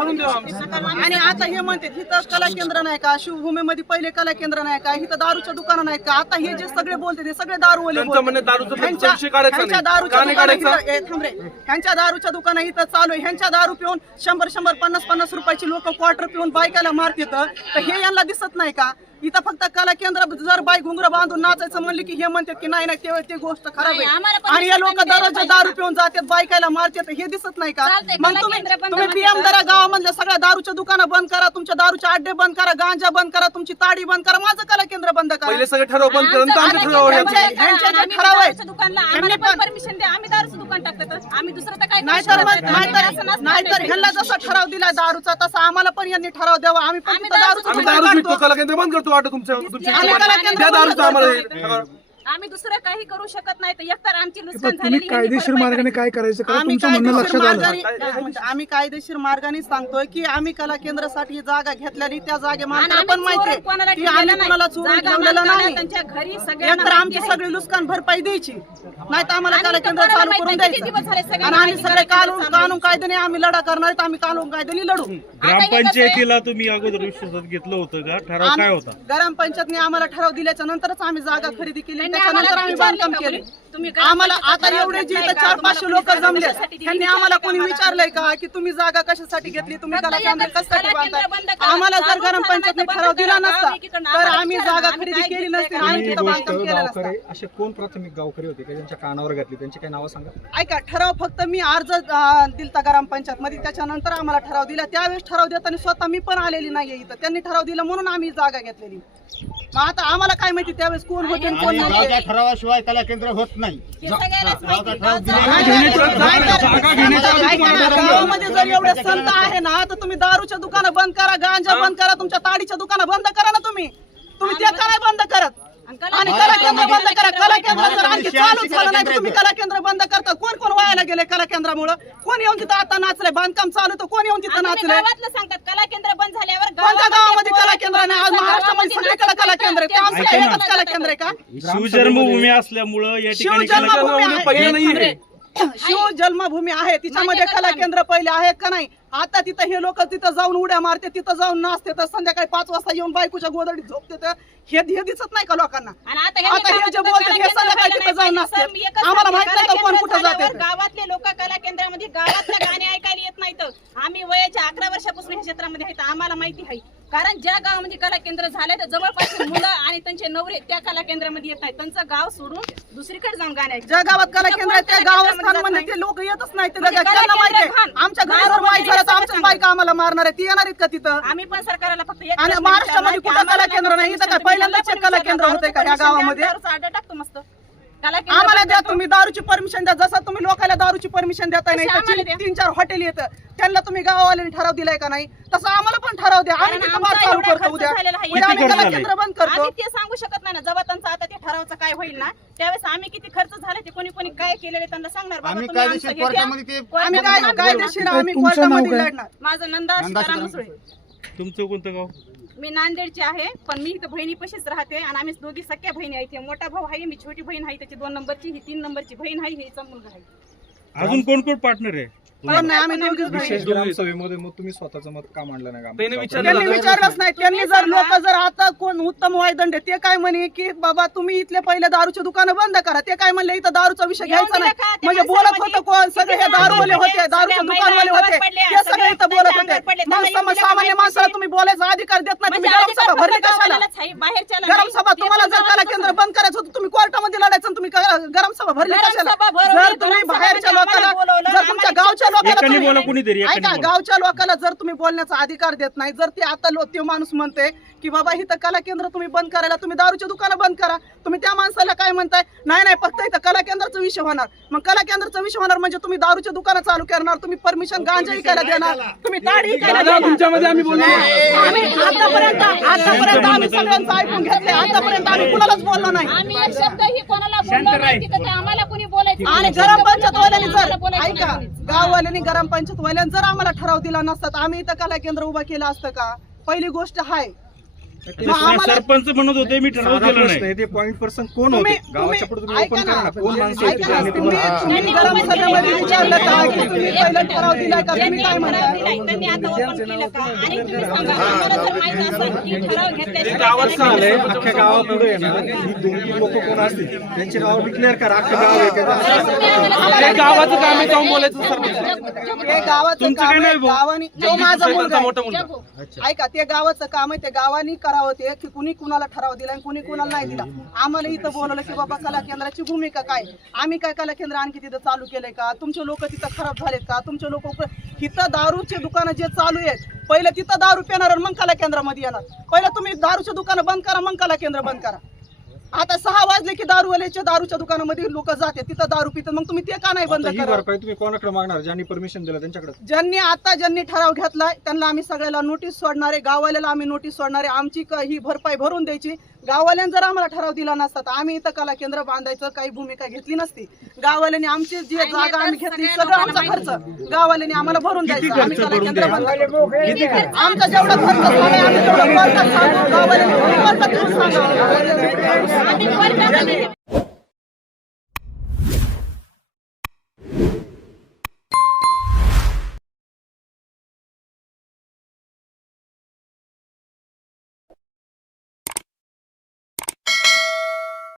आणि आता हे म्हणते इथं कला केंद्र नाही का शिवभूमीमध्ये पहिले कला केंद्र नाही का इथं दारूच्या दुकानं नाहीत का आता हे जे सगळे बोलते ते सगळे दारूवाले त्यांचं म्हणणं. दारूचं ह्यांच्या- नाही. दारूच्या का नाही दुकानं काढायचा? इथं- ए, थांब रे. ह्यांच्या दारूच्या दुकानं इथं चालू आहे ह्यांच्या दारू पिऊन शंभर शंभर पन्नास पन्नास रुपयाची लोक क्वार्टर पिऊन बायकाला मारतात तर हे यांना दिसत नाही का इथं फक्त कला केंद्र जर बाई घुंगर बांधून नाचायचं म्हणले की हे म्हणतात की नाही नाही ते ते गोष्ट खराब आहे आणि या लोक दररोज दारू पिऊन जातात बायकाला मारतात हे दिसत नाही का मग कला तुम्ही केंद्र बंद तुम्ही म्हणते पीएम तर. दरा गावामधल्या सगळ्या दारूच्या दुकानं बंद करा तुमच्या दारूचे अड्डे बंद करा गांजा बंद करा तुमची ताडी बंद करा माझं कला केंद्र बंद करा पहिले सगळे ठराव बंद करा नंतर आमचे ठराव ह्यांचे- घ्यायचे. ह्यांचे जे आम्ही ठराव आहे, दुकानला ह्यांनी आम्हाला पण- पण परमिशन द्या आम्ही दारूचं दुकान टाकतो आम्ही दुसरं तर काय नाहीतर नाही. आम्ही नाहीतर असं नसतं नाहीतर नाही. ह्यांना जसा ठराव दिला दारूचा तसा आम्हाला पण यांनी ठराव द्यावा आम्ही पण दारू. कला केंद्र बंद करतो वाटत तुमच्या तुमच्या हिशोबाने. द्या दारूचं आम्हाला. हे. आम्ही दुसरं काही करू शकत नाही तर एकतर आमची नुकसान तुम्ही झालेली यांनी कायदेशीर भरपाई मार्गाने. काय करायचं आम्ही तुमचं म्हणणं कायदेशीर लक्षात आलं मार्गाने एक मिनिट, आम्ही कायदेशीर मार्गाने सांगतोय की आम्ही कला केंद्रासाठी जागा घेतलेली त्या जागे आणि मालकाला आम्ही पण माहिती चोरून कोणाला आहे की ठेवलेलं आम्ही नाही. कोणाला चोरून जागा ठेवलेलं मालकाला नाही त्यांच्या घरी सगळ्यांना एकतर आमची माहिती आहे. सगळी नुकसान भरपाई द्यायची नाही तर आम्हाला आणि कला केंद्र कोणाला चालू माहीत करून नाही किती दिवस झाले द्यायचं सगळ्यांना आणि आम्ही माहिती सगळे केंद्र कानून चालू आहे. कानून कायद्याने आम्ही लढा करणार आहेत आम्ही कानून कायद्याने लढू आता हे कसं आहे? ग्रामपंचायतीला तुम्ही अगोदर विश्वासात घेतलं होतं का ठराव काय होता ग्रामपंचायतने आम्हाला ठराव दिल्याच्या नंतरच आम्ही जागा खरेदी केली त्याच्यानंतर आम्हाला आम्ही बांधकाम केले आम्हाला आता एवढे जे? चार पाचशे लोक जमले? त्यांनी आम्हाला कोणी का विचारलंय का की तुम्ही जागा कशासाठी घेतली तुम्ही केंद्र कशासाठी बांधताय. आम्हाला जर ग्रामपंचायतने ठराव दिला. नसता तर आम्ही. जागा आम्ही खरेदी काय केली नसती का? आणि ही तिथं गोष्ट बांधकाम केलं नसतं गावकरी असे कोण प्राथमिक गावकरी होते का ज्यांच्या कानावर घातली त्यांची काही नावं सांगा ऐका ठराव फक्त मी अर्ज दिलता ग्रामपंचायत मध्ये त्याच्यानंतर आम्हाला ठराव दिला त्यावेळेस ठराव देताना स्वतः मी पण आलेली नाहीये इथं त्यांनी ठराव दिला म्हणून आम्ही जागा घेतलेली मग आता आम्हाला काय माहिती त्यावेळेस कोण होते कोण गावच्या ठरावाशिवाय कला केंद्र होत नाही. गावामध्ये जर एवढे संत आहे ना तर तुम्ही दारूच्या दुकानं बंद करा गांजा बंद करा तुमच्या ताडीच्या दुकानं बंद करा ना तुम्ही. तुम्ही ते का नाही बंद करत. आणि कला केंद्र बंद करा. कला केंद्र जर आणखी चालू झालं नाही तुम्ही कला केंद्र बंद करता. कोण कोण वायाला गेले कला केंद्रामुळे? कोण येऊन तिथं आता नाचले बांधकाम चालू तर कोण येऊन तिथं नाचले सांगतात कला केंद्र बंद झाल्यावर कोणत्या गावामध्ये कला केंद्र नाही आज महाराष्ट्रामध्ये सगळीकडे कला केंद्र आहे ते आमचं काय एकच कला केंद्र आहे का? शिवजन्मभूमी असल्यामुळं या ठिकाणी कला- शिवजन्मभूमी शिव जन्मभूमी आहे. तिच्यामध्ये मान्य कला केंद्र पहिले आहेत का नाही? आता तिथं हे लोक तिथं जाऊन उड्या मारते तिथं जाऊन नाचते तर संध्याकाळी पाच वाजता येऊन बायकोच्या गोदडीत झोपते तर हे हे दिसत नाही का लोकांना? आणि आता आता हे जे बोलतात, हे व्हायला तिथं जाऊन एकच आम्हाला माहीत नाही कला का कोण केंद्र कुठं जाते ते. गावातले लोक कला केंद्रामध्ये गावातल्या गाणे या क्षेत्रामध्ये आहेत आम्हाला माहिती आहे कारण ज्या गावामध्ये कला केंद्र झाले तर जवळपास मुलं आणि त्यांचे नवरे त्या कला केंद्रामध्ये येत नाहीत त्यांचं गाव सोडून दुसरीकडे जाऊन गाणे. ज्या गावात कला केंद्र आहे कोण त्या गावस्थानमध्ये ते लोक येतच नाही ते म्हणजे त्यांना कला माहिती आहे घाण. आमच्या घरी जर दारू माहीत झालं तर सगळं बायका आम्हाला मारणार आहे ती येणार आहेत का तिथं आम्ही पण सरकारला फक्त एक आणि प्रश्न महाराष्ट्रामध्ये विचारला कुठं कला केंद्र नाही? इथं काय पहिल्यांदाच एक कला केंद्र होतंय का या गावामध्ये? दारूचं टाकतो केंद्र आम्हाला द्या. तुम्ही दारूची परमिशन द्या. जसं तुम्ही लोकांना दारूची परमिशन देताय नाही. तीन चार हॉटेल येतं त्यांना तुम्ही गावावाल्यांनी ठराव दिलाय का नाही? तसं आम्हाला पण ठराव द्या. आम्ही चालू करतो खर्च उद्या. केंद्र बंद करतो. ते सांगू शकत नाही ना जेव्हा त्यांचा आता ते ठरावचं काय होईल ना? त्यावेळेस आम्ही किती खर्च झाले ते कोणी कोणी काय केलेले त्यांना सांगणार. बाबा कायदेशीर द्या. कोर्टामध्ये ते आम्ही कोर्टामध्ये काय? लढणार. माझं नंदा तुमचं कोणतं गाव? मी नांदेडची आहे पण मी इथं बहिणीपाशीच राहते आणि आम्ही दोघी सख्या बहिणी आहेत. मोठा भाऊ आहे मी छोटी बहीण आहे त्याची दोन नंबरची ही तीन नंबरची बहीण आहे हिचा मुलगा आहे. अजून कोण कोण पार्टनर आहे? पण नाही आम्ही दोघीच बहिणी. विशेष ग्रामसभेमध्ये मग तुम्ही स्वतःचं मत का मांडलं नाही त्याने का विचारलं त्यांनी विचारलंच नाही. त्यांनी जर लोक जर आता कोण उत्तम वायदंड आहे, ते काय म्हणे की बाबा तुम्ही इथले पहिले दारूचे दुकानं बंद करा. ते काय म्हणले इथं दारूचा विषय घ्यायचा नाही. म्हणजे बोलत होतं कोण सगळे हे दारूवाले दारू होते दारूचे सगळ्या दुकानवाले होते. ते सगळे इथं बोलत होते. मग सम- सामान्य माणसाला तुम्ही बोलायचा अधिकार देत नाही. तुम्ही म्हणजे गरम सभा भरली कशाला? गरम तुम्हाला जर कला गावातच केंद्र बंद करायचं होतं तुम्ही कोर्टामध्ये लढायचं आणि तुम्ही ग- गरम सभा भरली गरम कशाला सभा भरवली, जर तुम्ही गरम बाहेरच्या सभेमध्ये लोकांना आम्हाला बोलवलं, जर तुमच्या आम्हाला गावच्या लोकांना एकाने तुम्ही- बोला कुणीतरी एकाने ऐका बोला. गावच्या लोकांना जर तुम्ही बोलण्याचा अधिकार देत नाही जर ते आता लो ते माणूस म्हणते की बाबा इथं कला केंद्र तुम्ही बंद करायला तुम्ही दारूची दुकानं बंद करा. तुम्ही त्या माणसाला काय म्हणताय? नाही नाही फक्त इथं कला केंद्राचा विषय होणार. मग कला केंद्राचा विषय होणार म्हणजे तुम्ही दारूची दुकानं चालू करणार तुम्ही परमिशन गांजा विकायला देणार तुम्ही ताडी विकायला दादा देणार. तुमच्यामध्ये आम्ही बोललो आम्ही आतापर्यंत आतापर्यंत आम्ही सगळ्यांचं ऐकून घेतलंय आतापर्यंत आम्ही कुणालाच बोललो नाही. आम्ही एक शब्द आम्हाला कोणी बोलायचं आणि. गरम पंचायतवाल्यांनी जर ऐका. गाववाल्यांनी गरम पंचायतवाल्यांनी जर आम्हाला ठराव दिला नसता तर आम्ही इथं कला केंद्र उभं केलं असतं का पहिली गोष्ट हाय आम्हाला सरपंच म्हणत होते मी ठराव साधा केलं प्रश्न नाही. आहे ते पॉईंट पर्सन कोण तुम्ही होते? गावाच्या पुढे तुम्ही ओपन ना करा ना कोण माणसं होते ऐका ना, ज्यांनी तुम्ही तुम्हाला तुम्ही गरम सभेमध्ये विचारलं का? की तुम्ही पहिलं ठराव दिला का? तुम्ही काय ठराव म्हणता? दिलाय, त्यांनी आता ओपन केलं का? आणि तुम्ही सांगा. आम्हाला जर माहीत असेल की ठराव घेतल्याशिवाय गावात झालंय अख्ख्या गावापुढे आहे ना ही दोन तीन लोक कोण असतील? त्यांचे नाव डिक्लेअर करा अख्खं गाव आहे गावाचं काम आहे जाऊन बोलायचं सर हे गावाचं तुमचं काम काय आहे नाही भाऊ? गावानी जो माझा मुलगा आहे. मोठा मुलगा. ऐका ते गावाचं काम आहे ते गावानी करावं होते की कुणी कुणाला ठराव दिला आणि कुणी कुणाला नाही दिला. आम्हाला इथं बोलवलं की बाबा कला केंद्राची भूमिका काय? आम्ही काय कला केंद्र आणखी तिथं चालू केलंय का? तुमचे लोक तिथं खराब झालेत का? तुमचे लोक तिथं दारूचे दुकानं जे चालू आहेत पहिलं तिथं दारू पेणार आणि मग कला केंद्रामध्ये येणार. पहिलं तुम्ही दारूचे दुकानं बंद करा मग कला केंद्र बंद करा. आता सहा वाजले की दारूवाल्याच्या दारूच्या दुकानामध्ये लोक जाते तिथं दारू पितात मग तुम्ही ते का नाही बंद आता ही करा? भरपाई तुम्ही कोणाकडे मागणार? ज्यांनी परमिशन दिलं त्यांच्याकडे. ज्यांनी आता ज्यांनी ठराव घेतलाय त्यांना आम्ही सगळ्याला नोटीस सोडणार गाववाल्याला आम्ही नोटीस सोडणार आमची क- ही भरपाई भरून द्यायची. गाववाल्यांनी जर आम्हाला ठराव दिला नसता तर आम्ही इथं कला केंद्र बांधायचं काही भूमिका घेतली नसती. गाववाल्यांनी आमची जी जागा आम्ही घेतली सगळं आमचा खर्च. गाववाल्यांनी आम्हाला भरून द्यायचा. आम्ही कला केंद्र बांधायचं आमचा जेवढा खर्च आम्ही तेवढं गाववाल्यांनी सांगा.